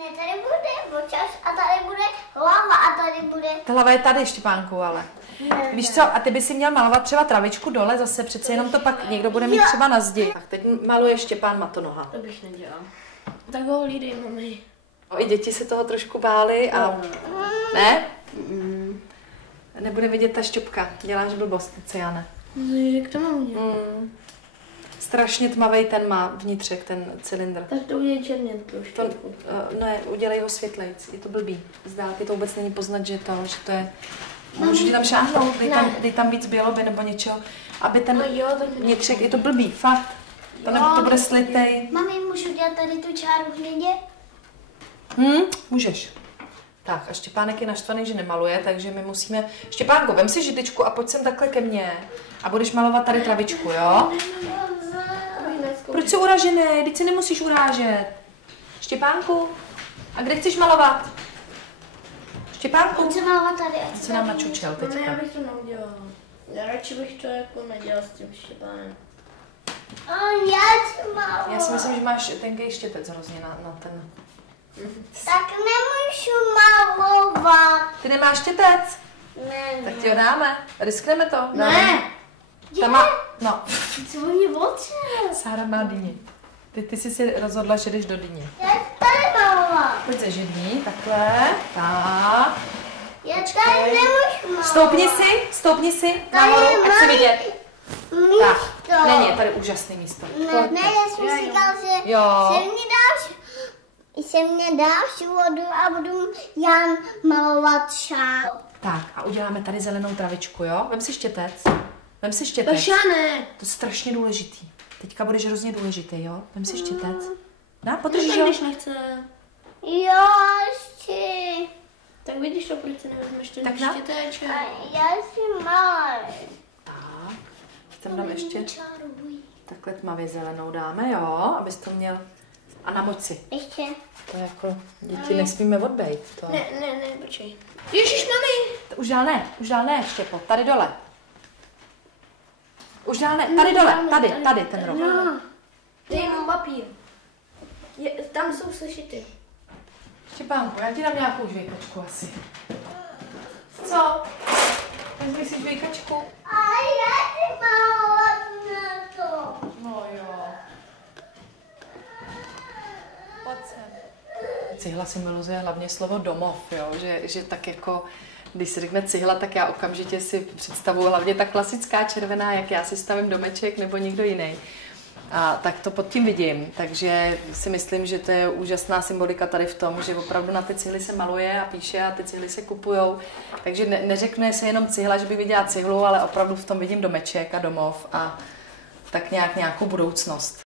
Ne, tady bude očas a tady bude hlava a tady bude... Ta hlava je tady, Štěpánku, ale. Ne, Víš co, a ty by si měl malovat třeba travičku dole, zase přece jenom to pak někdo bude mít třeba na zdi. Tak teď maluje Štěpán Matonoha. To bych nedělal. Tak ho hlídej, mami. No, i děti se toho trošku bály a... Ne? Nebude vidět ta šťupka. Děláš blbost, Luciane. Jak to mám udělat? Strašně tmavej ten má vnitřek, ten cylindr. Tak to udělej černě trošku. To, ne, udělej ho světlejc, je to blbý. Z dálky to vůbec není poznat, že to je... Můžu ti tam šáhnout, dej tam víc běloby nebo něčeho, aby ten vnitřek, je to blbý, fakt. To bude slitej. Mami, můžu dělat tady tu čáru hnědě? Můžeš. Tak a Štěpánek je naštvaný, že nemaluje, takže my musíme... Štěpánko, vem si židličku a pojď sem takhle ke mně a budeš malovat tady travičku, jo? Proč jsi uražený? Teď si nemusíš urážet. Štěpánku, a kde chceš malovat? Štěpánku? Chci malovat tady. Co nám načučel teďka? Ne, já bych to neudělal. Já radši bych to jako nedělal s tím Štěpánem. Já chci malovat. Já si myslím, že máš tenkej štětec hrozně na ten... Tak nemůžu malovat. Ty nemáš štětec? Ne. Tak ti ho dáme. Riskneme to? Ne! Tam má... No. Co mě otře? Sára má dyni. Ty jsi si rozhodla, že jdeš do dyně. Já chci tady malovat. Pojď ze židlí, takhle. Tak. Já tady nemůžu malovat. Stoupni si nahoru, ať se vidět. Tak, Místo. není, tady úžasný místo. Ne, já jsem si říkal, že se mě dáš vodu a budu já malovat šál. Tak a uděláme tady zelenou travičku, jo? Vem si štětec. Vem si štětec. Pašane! To je strašně důležitý. Teďka budeš hrozně důležitý, jo? Vem si štětec. No, Tak podržíš ho. když nechce. Jo, ještě. Tak vidíš to, proč si nevezmeš ten Tak na- štětéček? Já si malé. Tak. Tam dám ještě takhle tmavě zelenou dáme, jo? Abys to měl... A namoč si. Ještě. To jako děti nesmíme odbejt. To... Ne, počkej. Ježíš, mami! Už dál ne, Štěpo, tady dole. Už dál ne, tady dole, tady ten roh. Dej mu papír. Tam jsou sešity. Štěpánku, já ti dám nějakou žvejkačku asi. Co? Vezmi si žvejkačku. A já si malovat na to. No jo. Pojď sem. Cihla symbolizuje hlavně slovo domov, jo? Že tak jako, když se řekne cihla, tak já okamžitě si představuji hlavně ta klasická červená, jak já si stavím domeček nebo někdo jiný. A tak to pod tím vidím, takže si myslím, že to je úžasná symbolika tady v tom, že opravdu na ty cihly se maluje a píše a ty cihly se kupujou. Takže neřekne se jenom cihla, že bych viděla cihlu, ale opravdu v tom vidím domeček a domov a tak nějakou budoucnost.